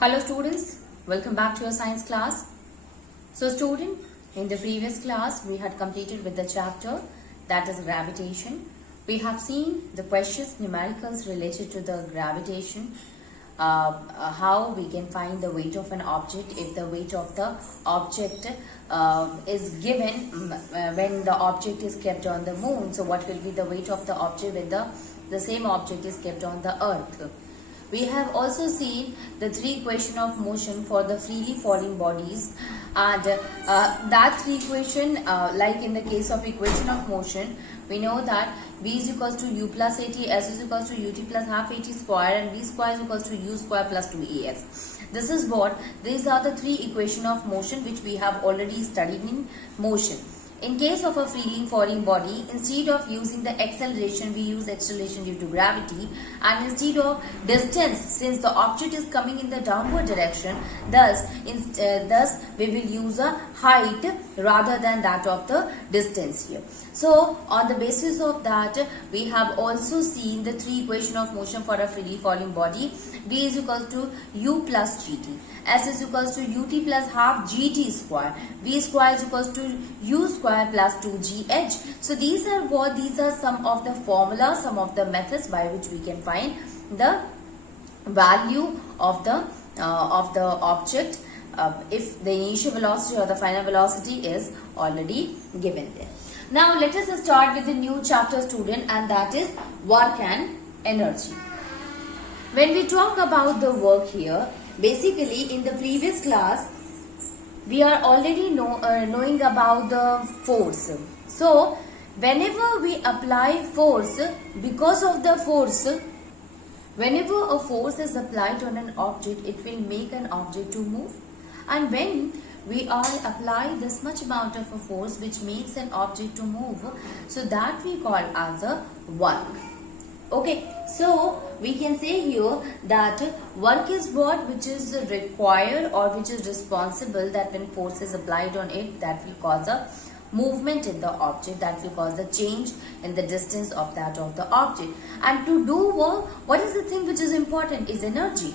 Hello students, welcome back to your science class. So student, in the previous class we had completed with the chapter that is gravitation. We have seen the questions, numericals related to the gravitation, how we can find the weight of an object if the weight of the object is given when the object is kept on the moon. So what will be the weight of the object when the same object is kept on the earth? We have also seen the three equation of motion for the freely falling bodies, and that three equation, like in the case of equation of motion, we know that v is equals to u plus at, s is equals to ut plus half at square, and v square is equals to u square plus 2as. These are the three equation of motion which we have already studied in motion. In case of a freely falling body, instead of using the acceleration, we use acceleration due to gravity, and instead of distance, since the object is coming in the downward direction, thus we will use a height rather than that of the distance here. So on the basis of that, we have also seen the three equation of motion for a freely falling body. V is equals to u plus gt, s is equals to ut plus half gt square, v square is equals to u square plus 2gh. So these are some of the formulas, some of the methods by which we can find the value of the object if the initial velocity or the final velocity is already given there. Now let us start with the new chapter, student, and that is work and energy. When we talk about the work here, basically in the previous class we are already knowing about the force. So whenever we apply force, because of the force, whenever a force is applied on an object, it will make an object to move. And when we all apply this much amount of a force which makes an object to move, so that we call as a work. Okay, so we can say here that work is what which is required or which is responsible, that when force is applied on it, that will cause a movement in the object, that will cause the change in the distance of that of the object. And to do work, what is the thing which is important is energy.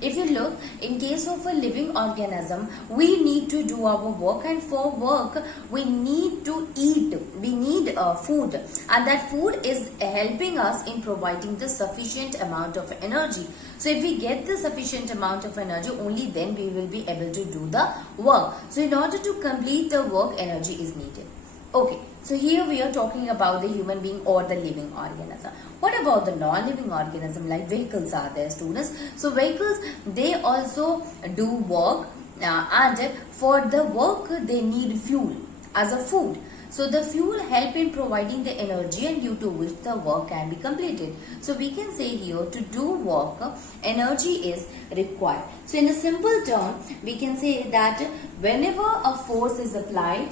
If you look, in case of a living organism, we need to do our work, and for work we need to eat, we need food, and that food is helping us in providing the sufficient amount of energy. So if we get the sufficient amount of energy, only then we will be able to do the work. So in order to complete the work, energy is needed. Okay, so here we are talking about the human being or the living organism. What about the non-living organism, like vehicles are there, students? So vehicles, they also do work, and for the work they need fuel as a food. So the fuel help in providing the energy and due to which the work can be completed. So we can say here, to do work, energy is required. So in a simple term, we can say that whenever a force is applied,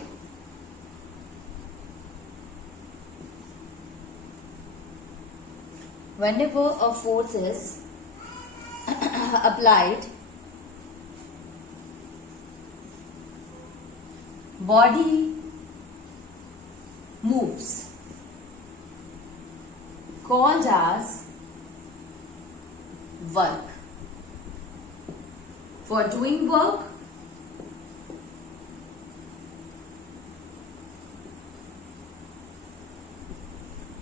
whenever a force is applied, body moves, called as work. For doing work,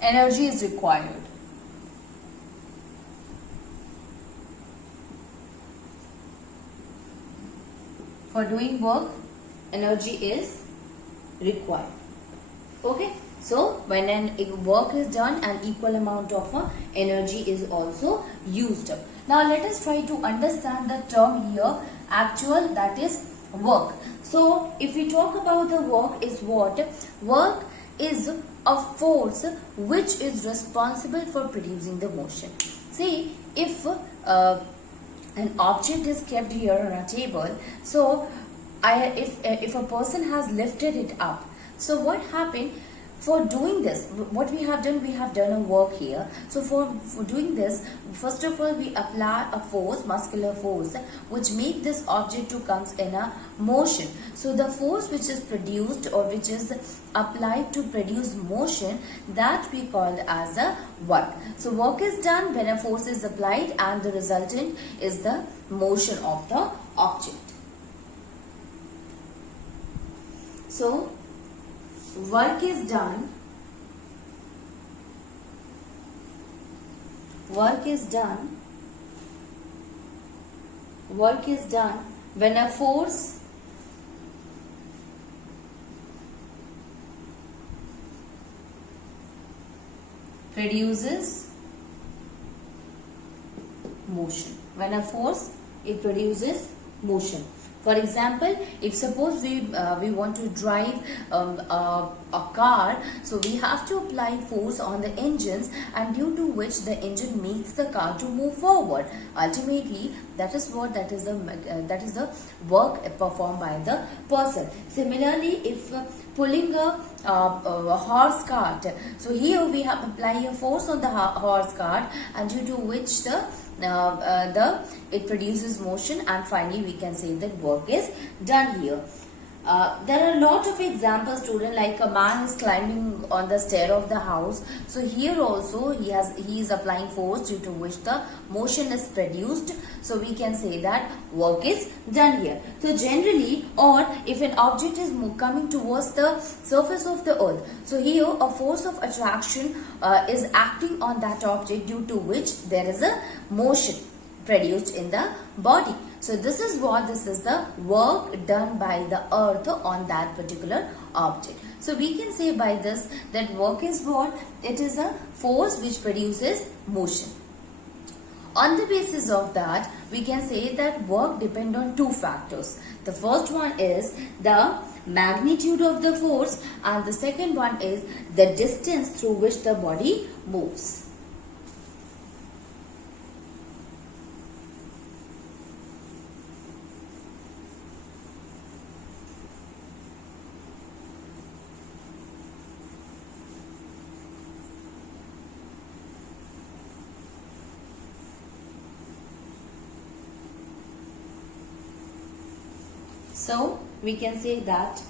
energy is required. For doing work, energy is required. Okay, so when an work is done, an equal amount of energy is also used. Now let us try to understand the term here, actual, that is work. So if we talk about the work is what? Work is a force which is responsible for producing the motion. See, if an object is kept here on a table, so if a person has lifted it up, so what happened? For doing this, what we have done a work here. So for doing this, first of all we apply a force, muscular force, which make this object to comes in a motion. So the force which is produced or which is applied to produce motion, that we call as a work. So work is done when a force is applied and the resultant is the motion of the object. So work is done when a force produces motion. When a force, it produces motion. For example, if suppose we want to drive a car, so we have to apply force on the engines, and due to which the engine makes the car to move forward. Ultimately, that is the work performed by the person. Similarly, if pulling a horse cart, so here we have apply a force on the horse cart, and due to which it produces motion, and finally we can say that work is done here. There are a lot of examples, student, like a man is climbing on the stair of the house. So here also he is applying force, due to which the motion is produced. So we can say that work is done here. So generally, or if an object is coming towards the surface of the earth, so here a force of attraction is acting on that object, due to which there is a motion produced in the body. So this is the work done by the earth on that particular object. So we can say by this that work is what? It is a force which produces motion. On the basis of that, we can say that work depends on two factors. The first one is the magnitude of the force, and the second one is the distance through which the body moves. So we can say that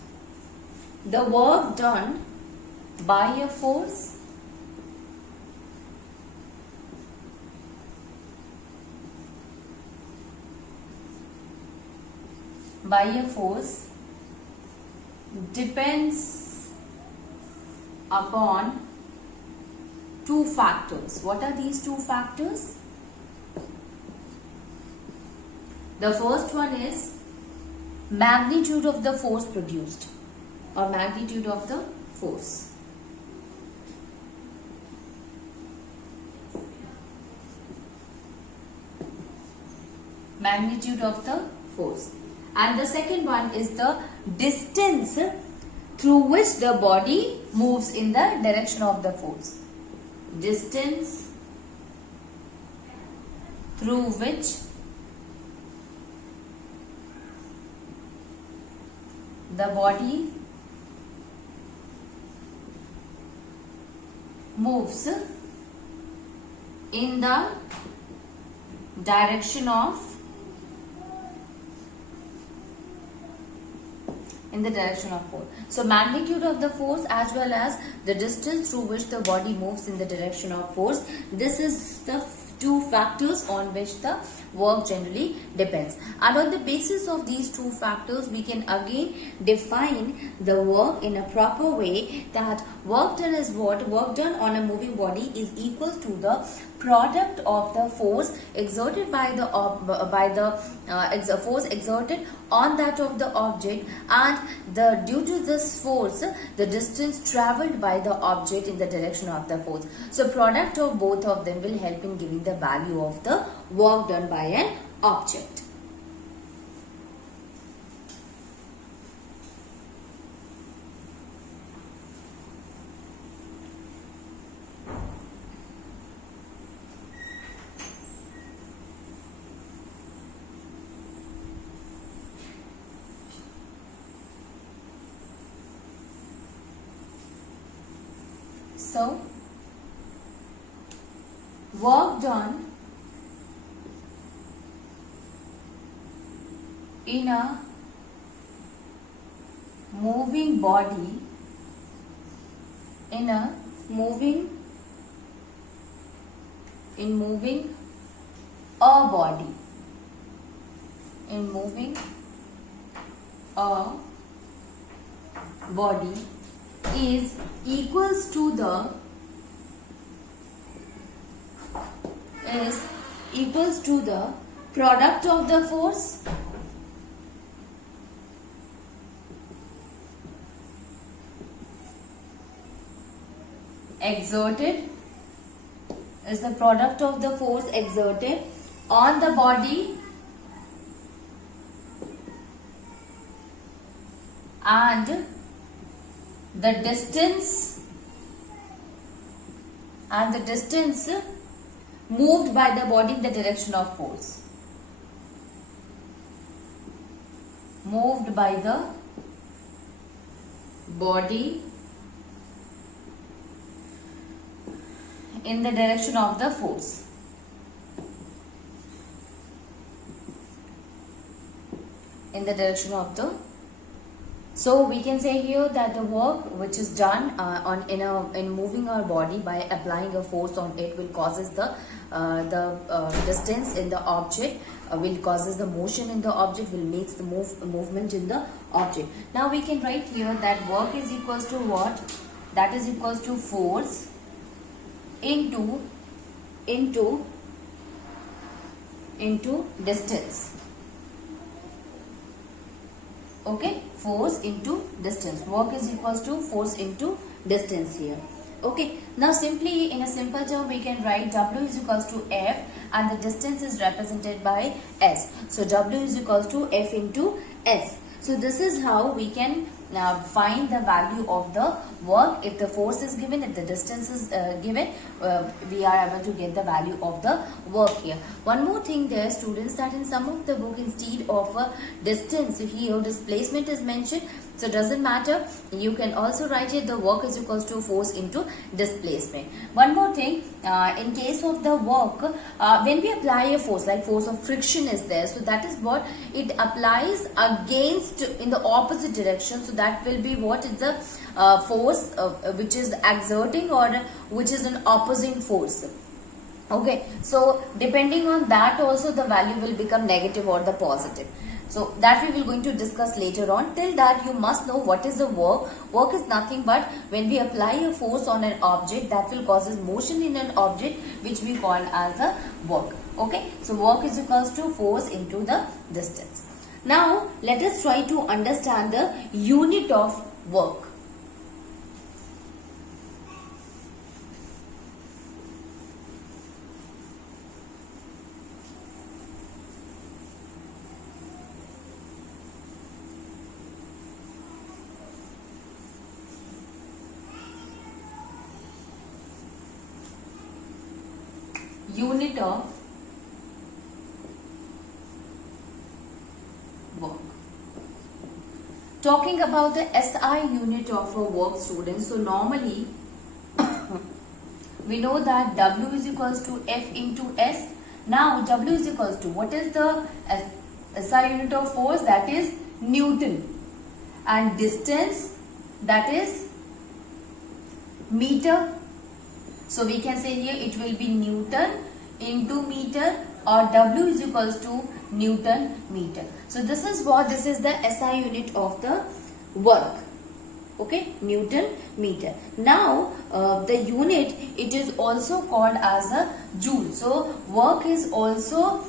the work done by a force depends upon two factors. What are these two factors? The first one is magnitude of the force produced, or magnitude of the force. Magnitude of the force. And the second one is the distance through which the body moves in the direction of the force. Distance through which the body moves in the direction of force. So magnitude of the force as well as the distance through which the body moves in the direction of force. This is the two factors on which the work generally depends. And on the basis of these two factors, we can again define the work in a proper way, that work done is what? Work done on a moving body is equal to the product of the force exerted by the force exerted on that of the object, and due to this force, the distance traveled by the object in the direction of the force. So product of both of them will help in giving the value of the work done by an object. So, work done in a moving body, moving a body in moving a body is equals to the product of the force exerted on the body and the distance moved by the body in the direction of force. Moved by the body in the direction of the force. So we can say here that the work which is done in moving our body by applying a force on it will causes the distance in the object, will causes the motion in the object, will makes the movement in the object. Now we can write here that work is equals to what? That is equals to force into distance. Okay, force into distance. Work is equals to force into distance here. Okay, now simply in a simple term we can write W is equals to F and the distance is represented by S. So W is equals to F into S. So this is how we can find the value of the work. If the force is given, if the distance is given, we are able to get the value of the work here. One more thing there, students, that in some of the book instead of a distance here displacement is mentioned. So it doesn't matter, you can also write it the work is equals to force into displacement. One more thing, in case of the work, when we apply a force, like force of friction is there, so that is what it applies against in the opposite direction. So that will be what is the force which is exerting or which is an opposing force. Okay, so depending on that also the value will become negative or the positive. So that we will going to discuss later on. Till that you must know what is the work. Work is nothing but when we apply a force on an object that will causes motion in an object which we call as a work. Okay, so work is equals to force into the distance. Now let us try to understand the unit of work. Unit of work. Talking about the SI unit of a work, students. So normally we know that W is equals to F into S. Now W is equals to, what is the SI unit of force? That is Newton. And distance, that is meter. So we can say here it will be Newton into meter, or W is equals to Newton meter. So this is the SI unit of the work. Okay, Newton meter. Now the unit, it is also called as a joule. So work is also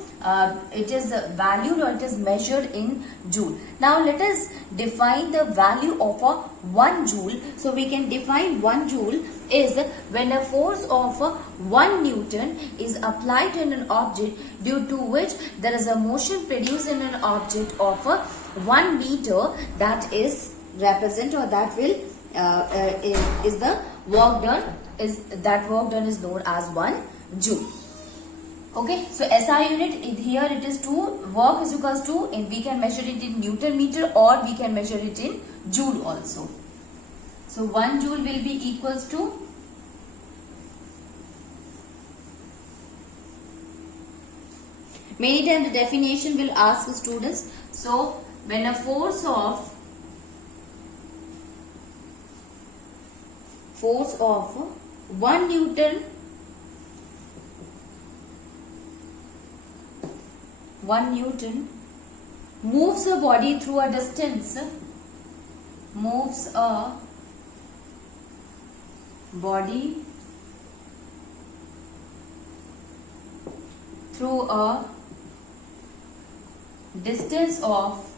it is valued or it is measured in joule. Now let us define the value of a 1 joule. So we can define 1 joule is when a force of 1 Newton is applied in an object due to which there is a motion produced in an object of 1 meter, that is represent or that will is the work done, work done is known as 1 joule. Okay, so SI unit here it is 2, work is equals to, and we can measure it in Newton meter or we can measure it in joule also. So 1 joule will be equals to many times the definition will ask students. So when a force of 1 Newton 1 Newton moves a body through a distance, moves a body through a distance of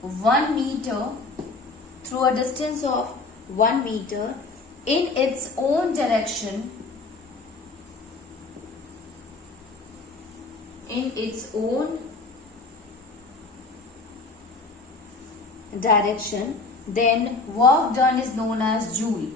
1 meter, through a distance of 1 meter in its own direction, in its own direction, then work done is known as joule.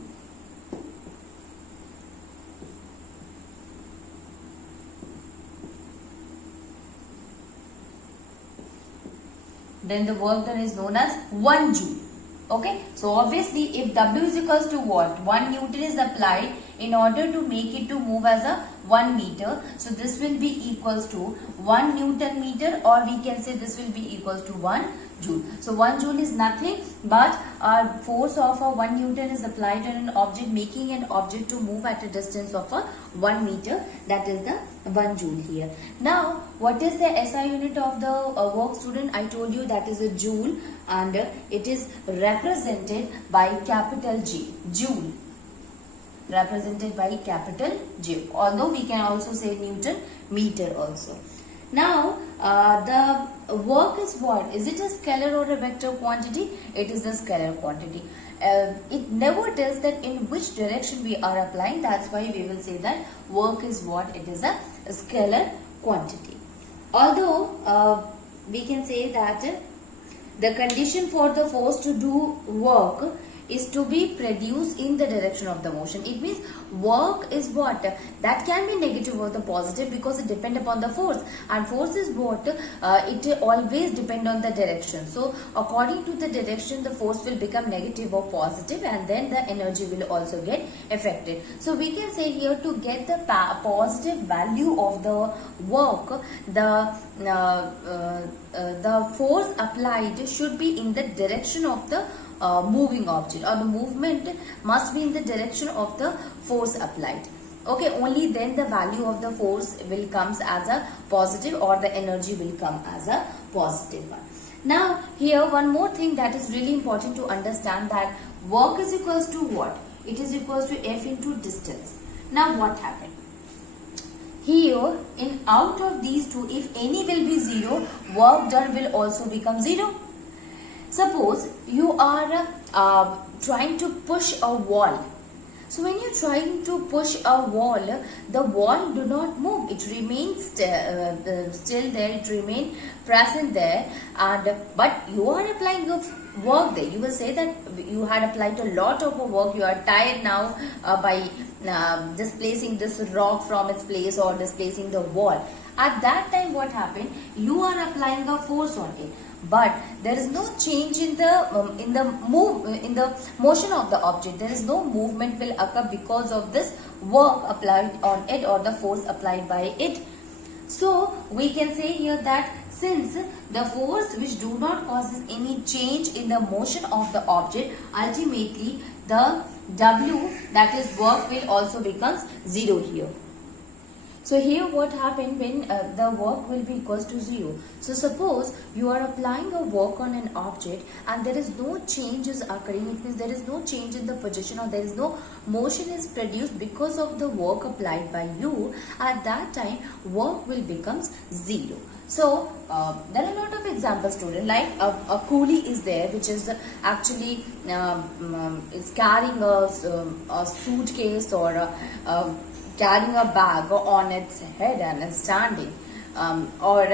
Then the work done is known as 1 joule. Okay, so obviously if W is equals to what? 1 Newton is applied in order to make it to move as a 1 meter. So this will be equals to 1 Newton meter, or we can say this will be equals to 1 joule. So 1 joule is nothing but our force of a 1 Newton is applied on an object, making an object to move at a distance of a 1 meter. That is the 1 joule here. Now what is the SI unit of the work, student? I told you that is a joule, and it is represented by capital J, joule, represented by capital J, although we can also say Newton meter also. Now the work is what? Is it a scalar or a vector quantity? It is a scalar quantity. It never tells that in which direction we are applying. That's why we will say that work is what? It is a scalar quantity. Although we can say that the condition for the force to do work is to be produced in the direction of the motion. It means work is what? That can be negative or the positive, because it depends upon the force, and force is what? It always depend on the direction. So according to the direction, the force will become negative or positive, and then the energy will also get affected. So we can say here, to get the positive value of the work, the force applied should be in the direction of the moving object, or the movement must be in the direction of the force applied. Okay, only then the value of the force will comes as a positive, or the energy will come as a positive one. Now here one more thing that is really important to understand, that work is equals to what? It is equals to F into distance. Now what happened? Here, in out of these two, if any will be 0, work done will also become 0. Suppose you are trying to push a wall. So when you're trying to push a wall, the wall do not move. It remains still there. It remains present there. But you are applying a work there. You will say that you had applied a lot of work. You are tired now by displacing this rock from its place, or displacing the wall. At that time, what happened? You are applying a force on it, but there is no change in the motion of the object. There is no movement will occur because of this work applied on it, or the force applied by it. So we can say here that since the force which do not causes any change in the motion of the object, ultimately the W, that is work, will also becomes 0 here. So here what happened when the work will be equals to 0. So suppose you are applying a work on an object and there is no changes occurring. It means there is no change in the position, or there is no motion is produced because of the work applied by you. At that time, work will becomes 0. So there are a lot of examples, student, like a coolie is there, which is actually is carrying a suitcase, or carrying a bag on its head and is standing, or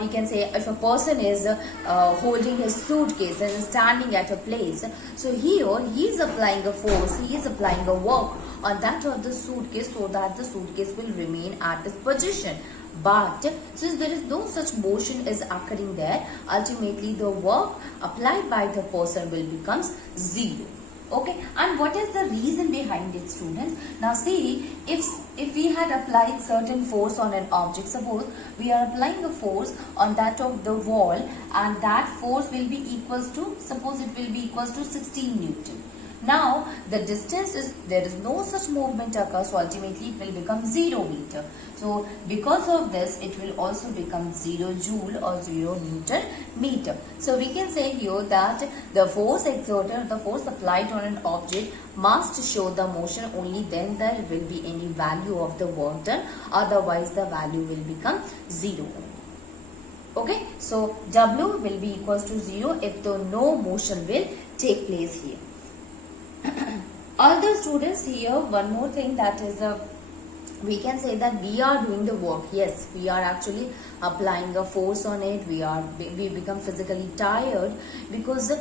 we can say if a person is holding his suitcase and is standing at a place. So here he is applying a force, he is applying a work on that of the suitcase, so that the suitcase will remain at its position. But since there is no such motion is occurring there, ultimately the work applied by the person will becomes 0. Okay, and what is the reason behind it, students? Now see, if we had applied certain force on an object, suppose we are applying a force on that of the wall, and that force will be equals to, suppose it will be equals to 16 Newton. Now the distance is, there is no such movement occurs, so ultimately it will become 0 meter. So because of this it will also become 0 joule or 0 Newton meter. So we can say here that the force exerted, the force applied on an object must show the motion, only then there will be any value of the work done, otherwise the value will become 0. Okay, so W will be equals to 0 if the no motion will take place here. All the students here, one more thing, that is we can say that we are doing the work. Yes, we are actually applying a force on it. We become physically tired because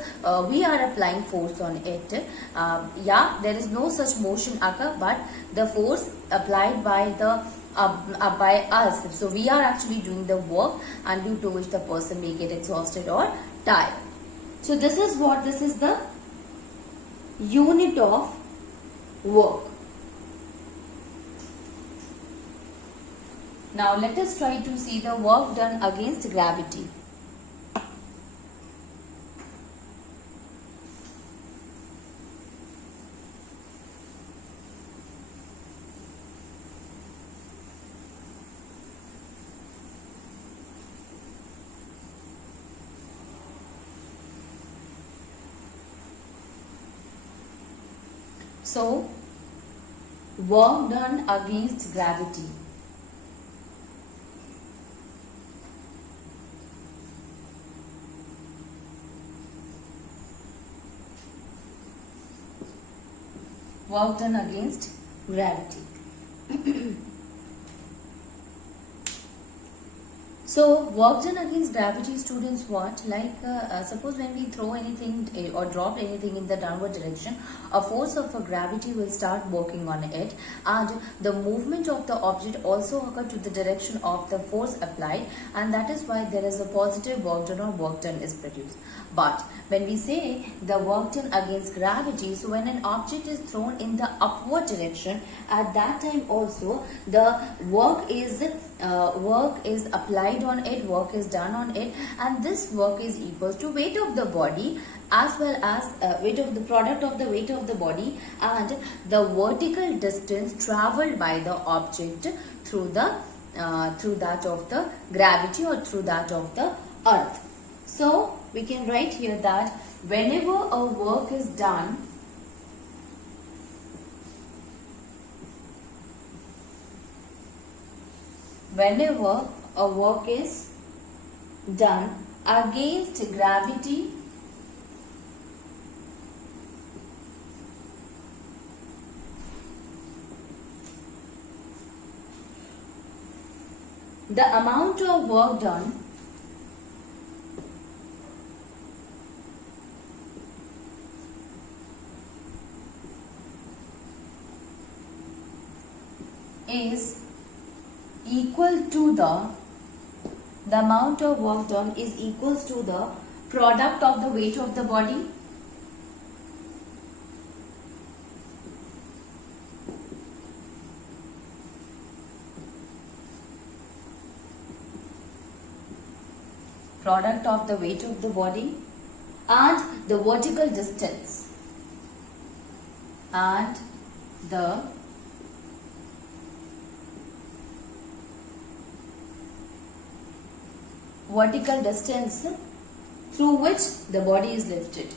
we are applying force on it. Yeah, there is no such motion occur, but the force applied by the by us, so we are actually doing the work, and due to which the person may get exhausted or tired. So this is what, this is the unit of work. Now let us try to see the work done against gravity. So, work done against gravity. Work done against gravity. So work done against gravity, students, what? Like suppose when we throw anything or drop anything in the downward direction, a force of gravity will start working on it, and the movement of the object also occur to the direction of the force applied, and that is why there is a positive work done or work done is produced. But when we say the work done against gravity, so when an object is thrown in the upward direction, at that time also the work is applied on it, work is done on it, and this work is equal to weight of the body as well as weight of the product of the weight of the body and the vertical distance traveled by the object through the through that of the gravity or through that of the earth. So we can write here that whenever a work is done, whenever a work is done against gravity, the amount of work done is equal to the amount of work done is equals to the product of the weight of the body and the vertical distance and the vertical distance through which the body is lifted.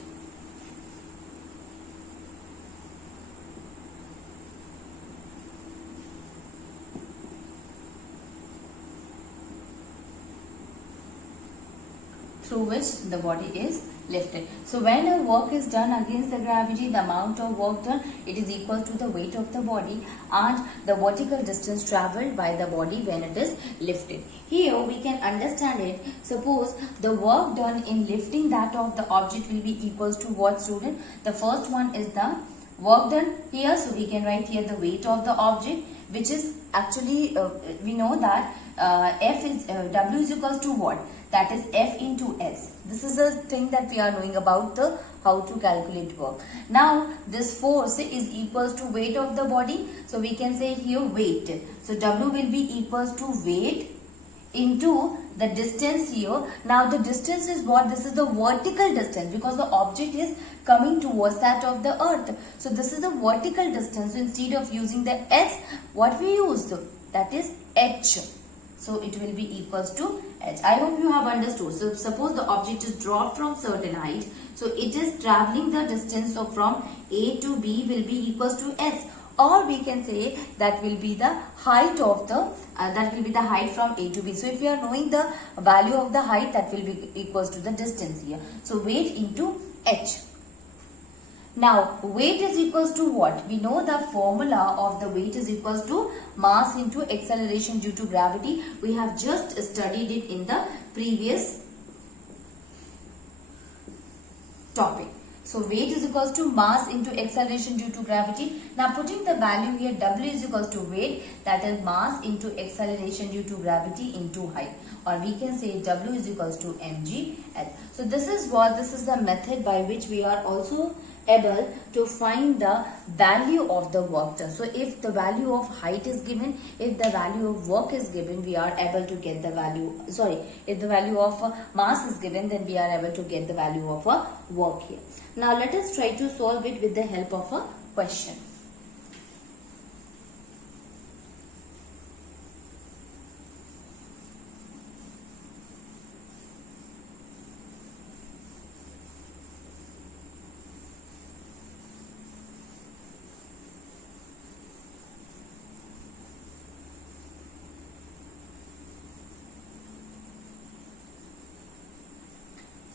Through which the body is lifted. So when a work is done against the gravity, the amount of work done, it is equal to the weight of the body and the vertical distance traveled by the body when it is lifted. Here we can understand it. Suppose the work done in lifting that of the object will be equals to what, student? The first one is the work done here, so we can write here the weight of the object, which is actually we know that W is equals to what? That is F into S. This is a thing that we are knowing about the how to calculate work. Now this force is equals to weight of the body, so we can say here weight. So W will be equals to weight into the distance here. Now the distance is what? This is the vertical distance because the object is coming towards that of the earth. So this is the vertical distance. So instead of using the s, what we use? That is h. So it will be equals to h. I hope you have understood. So suppose the object is dropped from certain height. So it is traveling the distance of from A to B will be equals to s. Or we can say that will be the height of the height from A to B. So if we are knowing the value of the height, that will be equals to the distance here. So weight into h. Now weight is equals to what? We know the formula of the weight is equals to mass into acceleration due to gravity. We have just studied it in the previous topic. So weight is equals to mass into acceleration due to gravity. Now putting the value here, W is equals to weight, that is mass into acceleration due to gravity into height. Or we can say W is equals to mg h. So this is the method by which we are also able to find the value of the work done. So if the value of height is given, if the value of work is given, we are able to get the value, if the value of mass is given, then we are able to get the value of a work here. Now let us try to solve it with the help of a question.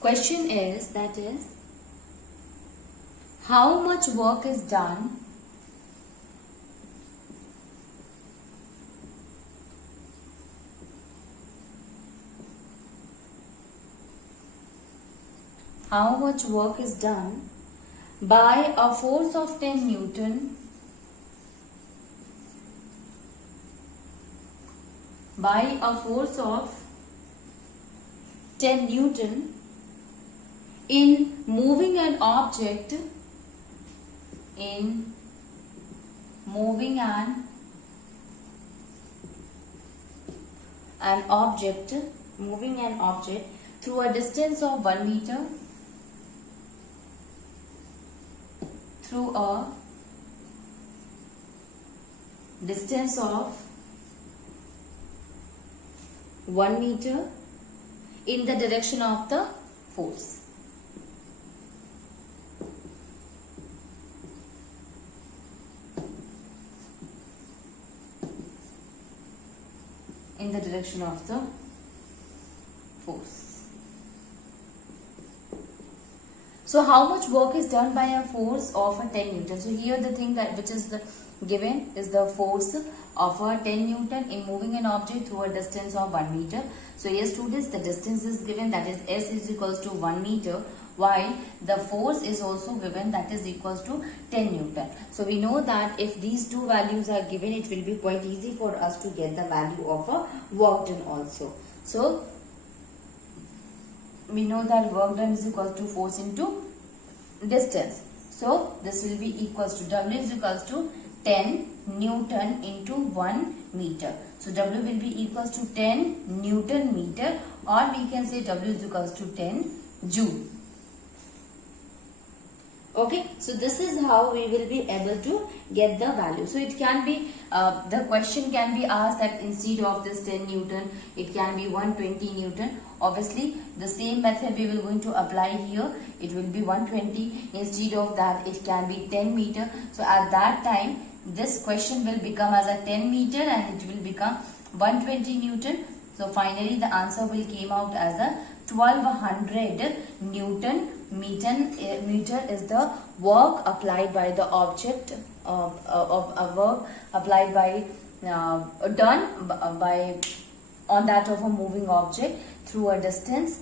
Question is, that is, how much work is done by a force of 10 Newton in moving an object through a distance of 1 meter in the direction of the force. In the direction of the force. So how much work is done by a force of a 10 Newton? So here the thing that which is given is the force of a 10 Newton in moving an object through a distance of 1 meter. So yes students, the distance is given, that is S is equals to 1 meter, while the force is also given, that is equals to 10 Newton. So we know that if these two values are given, it will be quite easy for us to get the value of a work done also. So we know that work done is equals to force into distance. So this will be equals to W is equals to 10 Newton into 1 meter. So W will be equals to 10 Newton meter, or we can say W is equals to 10 Joule. Okay, so this is how we will be able to get the value. So it can be, the question can be asked that instead of this 10 Newton, it can be 120 Newton. Obviously, the same method we will going to apply here. It will be 120. Instead of that, it can be 10 meter. So at that time, this question will become as a 10 meter and it will become 120 Newton. So finally, the answer will came out as a 1200 Newton meter is the work applied by the object of work applied by done by on that of a moving object through a distance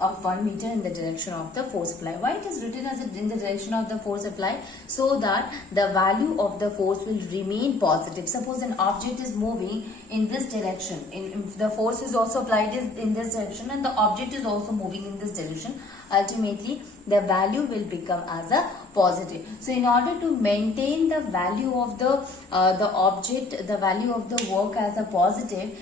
of 1 meter in the direction of the force applied. Why it is written as in the direction of the force applied? So that the value of the force will remain positive. Suppose an object is moving in this direction, if the force is also applied in this direction and the object is also moving in this direction, ultimately the value will become as a positive. So in order to maintain the value of the object, the value of the work as a positive,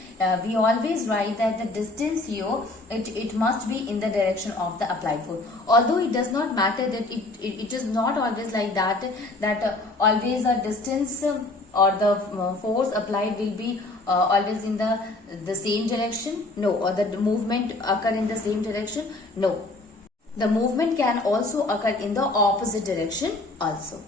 we always write that the distance here, it must be in the direction of the applied force. Although it does not matter that it is not always like that, always a distance or the force applied will be always in the same direction. No. Or the movement occur in the same direction. No. The movement can also occur in the opposite direction also.